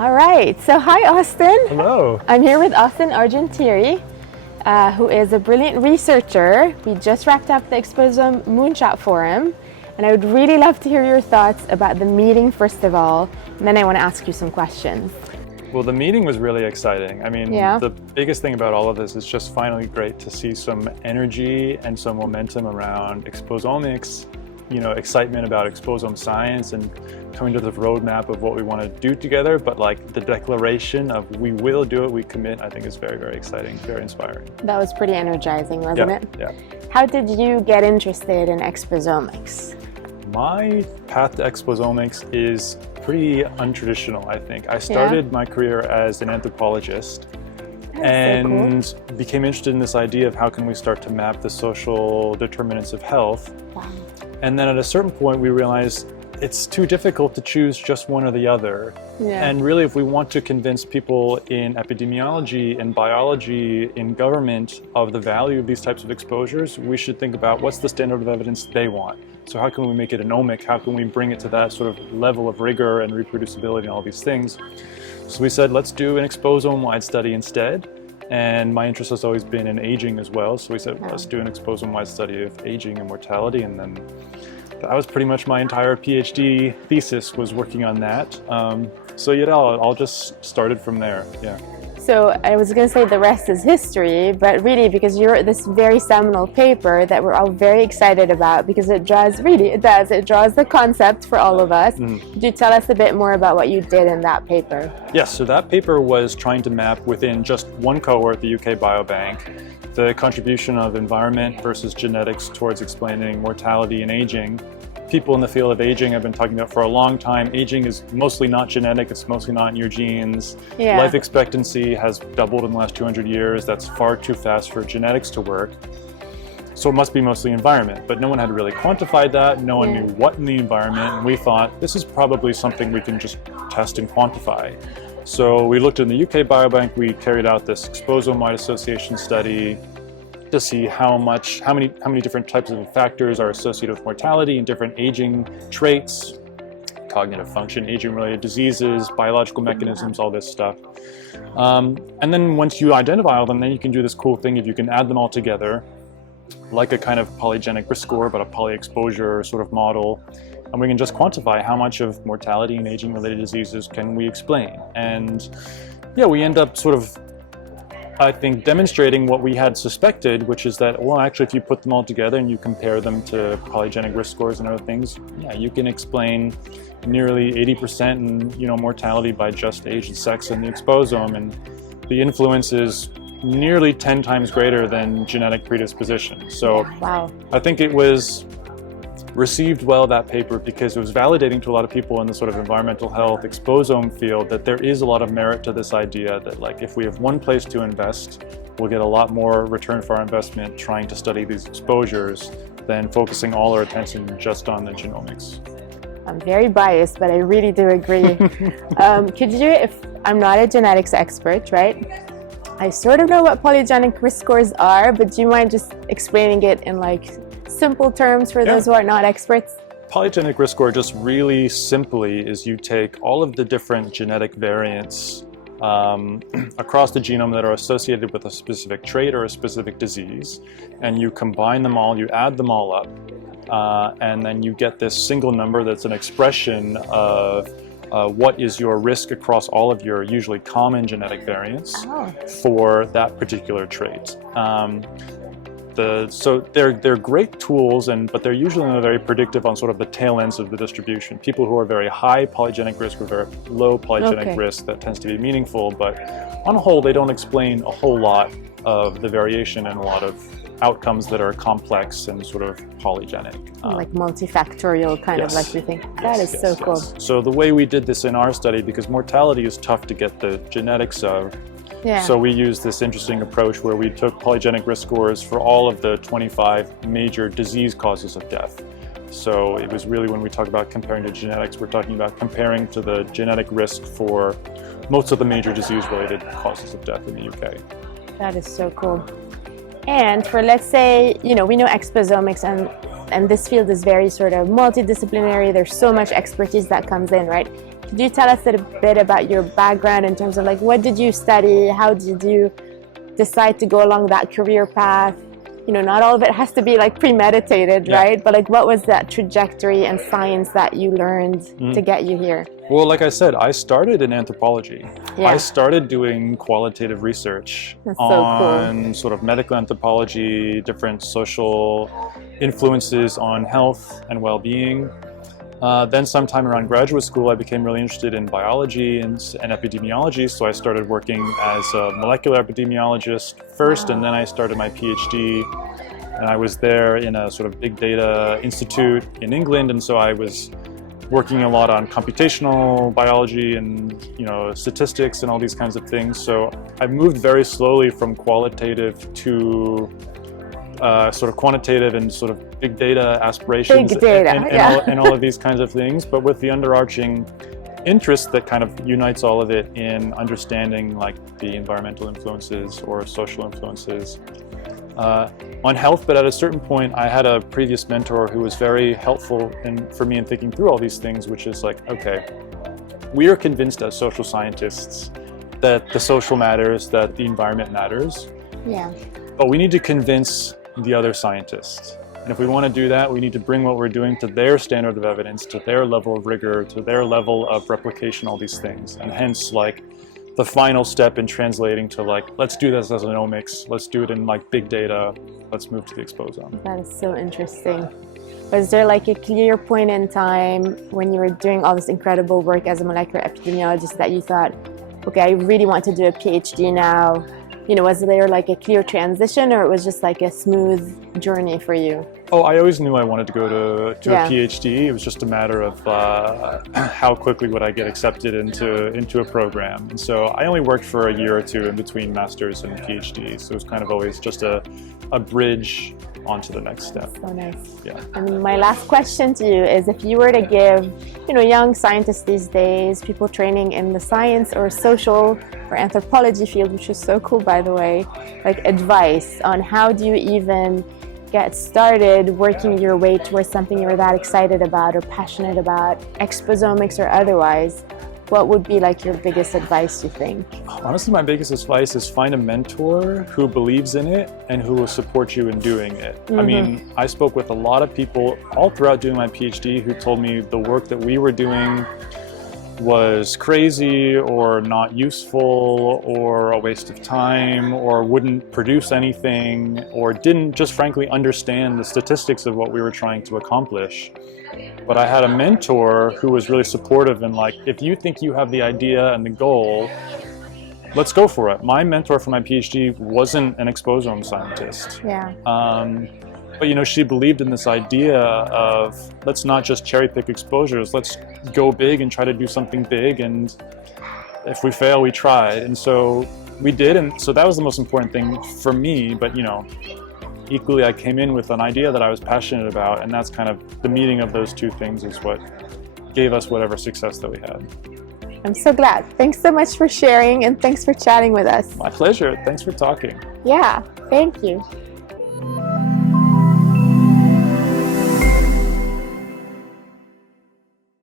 All right, so hi Austin. Hello. I'm here with Austin Argentieri, who is a brilliant researcher. We just wrapped up the Exposome Moonshot Forum, and I would really love to hear your thoughts about the meeting first of all, and then I want to ask you some questions. Well, the meeting was really exciting. I mean, the biggest thing about all of this is just finally great to see some energy and some momentum around exposomics, excitement about exposome science and coming to the roadmap of what we want to do together. But like the declaration of we will do it, we commit, I think is very, very exciting, very inspiring. That was pretty energizing, wasn't it? Yeah. How did you get interested in exposomics? My path to exposomics is pretty untraditional, I think. I started my career as an anthropologist and became interested in this idea of how can we start to map the social determinants of health. Wow. And then at a certain point we realized it's too difficult to choose just one or the other. And really, if we want to convince people in epidemiology, in biology, in government of the value of these types of exposures, we should think about what's the standard of evidence they want. So how can we make it anomic? How can we bring it to that sort of level of rigor and reproducibility and all these things? So we said, let's do an exposome-wide study instead. And my interest has always been in aging as well. So we said, well, let's do an exposome-wide study of aging and mortality. And then that was pretty much my entire PhD thesis, was working on that. So it all just started from there, So I was going to say the rest is history, but really because you wrote this very seminal paper that we're all very excited about because it draws the concept for all of us. Could you tell us a bit more about what you did in that paper? Yes, so that paper was trying to map within just one cohort, the UK Biobank, the contribution of environment versus genetics towards explaining mortality and aging. People in the field of aging have been talking about for a long time. Aging is mostly not genetic, it's mostly not in your genes. Life expectancy has doubled in the last 200 years. That's far too fast for genetics to work. So it must be mostly environment, but no one had really quantified that. No one knew what in the environment, and we thought this is probably something we can just test and quantify. So we looked in the UK Biobank, we carried out this exposome-wide association study to see how many different types of factors are associated with mortality and different aging traits, cognitive function, aging-related diseases, biological mechanisms, all this stuff. And then once you identify all them, then you can do this cool thing if you can add them all together, like a kind of polygenic risk score, but a polyexposure sort of model. And we can just quantify how much of mortality and aging-related diseases can we explain. And we end up sort of, I think, demonstrating what we had suspected, which is that, well, actually, if you put them all together and you compare them to polygenic risk scores and other things, you can explain nearly 80% in mortality by just age and sex in the exposome, and the influence is nearly 10 times greater than genetic predisposition. So I think it was received well, that paper, because it was validating to a lot of people in the sort of environmental health exposome field that there is a lot of merit to this idea that, like, if we have one place to invest, we'll get a lot more return for our investment trying to study these exposures than focusing all our attention just on the genomics. I'm very biased, but I really do agree. Could you, if I'm not a genetics expert, right? I sort of know what polygenic risk scores are, but do you mind just explaining it in simple terms for those who are not experts? Polygenic risk score, just really simply, is you take all of the different genetic variants across the genome that are associated with a specific trait or a specific disease, and you combine them all, you add them all up, and then you get this single number that's an expression of what is your risk across all of your usually common genetic variants for that particular trait. So they're great tools, but they're usually not very predictive on sort of the tail ends of the distribution. People who are very high polygenic risk or very low polygenic risk, that tends to be meaningful, but on a whole, they don't explain a whole lot of the variation and a lot of outcomes that are complex and sort of polygenic. Like multifactorial kind of, like we think. That is so cool. So the way we did this in our study, because mortality is tough to get the genetics of, so we used this interesting approach where we took polygenic risk scores for all of the 25 major disease causes of death. So it was really, when we talk about comparing to genetics, we're talking about comparing to the genetic risk for most of the major disease-related causes of death in the UK. That is so cool. And for, let's say, we know exposomics and this field is very sort of multidisciplinary. There's so much expertise that comes in, right? Could you tell us a bit about your background in terms of like what did you study? How did you decide to go along that career path? You know, not all of it has to be like premeditated, right? But like what was that trajectory and science that you learned to get you here? Well, like I said, I started in anthropology. Yeah. I started doing qualitative research on sort of medical anthropology, different social influences on health and well-being. Then sometime around graduate school, I became really interested in biology and epidemiology, so I started working as a molecular epidemiologist first, and then I started my PhD, and I was there in a sort of big data institute in England, and so I was working a lot on computational biology and, you know, statistics and all these kinds of things. So I moved very slowly from qualitative to sort of quantitative and sort of big data aspirations and all of these kinds of things, but with the underarching interest that kind of unites all of it in understanding like the environmental influences or social influences on health. But at a certain point, I had a previous mentor who was very helpful for me in thinking through all these things, which is like, okay, we are convinced as social scientists that the social matters, that the environment matters. Yeah. But we need to convince the other scientists. And if we want to do that, we need to bring what we're doing to their standard of evidence, to their level of rigor, to their level of replication, all these things. And hence, like, the final step in translating to, like, let's do this as an omics, let's do it in, like, big data, let's move to the exposome. That is so interesting. Was there, like, a clear point in time when you were doing all this incredible work as a molecular epidemiologist that you thought, okay, I really want to do a PhD now? You know, was there like a clear transition, or it was just like a smooth journey for you? Oh, I always knew I wanted to go to a PhD. It was just a matter of how quickly would I get accepted into a program. And so I only worked for a year or two in between master's and PhD. So it was kind of always just a bridge onto the next step. So nice. Yeah. And my last question to you is, if you were to give, you know, young scientists these days, people training in the science or social or anthropology field, which is so cool, by the way, like advice on how do you even get started working your way towards something you're that excited about or passionate about, exposomics or otherwise, what would be like your biggest advice, you think? Honestly, my biggest advice is find a mentor who believes in it and who will support you in doing it. I mean, I spoke with a lot of people all throughout doing my PhD who told me the work that we were doing was crazy or not useful or a waste of time or wouldn't produce anything or didn't just frankly understand the statistics of what we were trying to accomplish. But I had a mentor who was really supportive and like, if you think you have the idea and the goal, let's go for it. My mentor for my PhD wasn't an exposome scientist. Yeah. But you know, she believed in this idea of let's not just cherry pick exposures, let's go big and try to do something big, and if we fail, we tried. And so we did, and so that was the most important thing for me. But you know, equally I came in with an idea that I was passionate about, and that's kind of the meeting of those two things is what gave us whatever success that we had. I'm so glad. Thanks so much for sharing, and thanks for chatting with us. My pleasure. Thanks for talking. Yeah, thank you.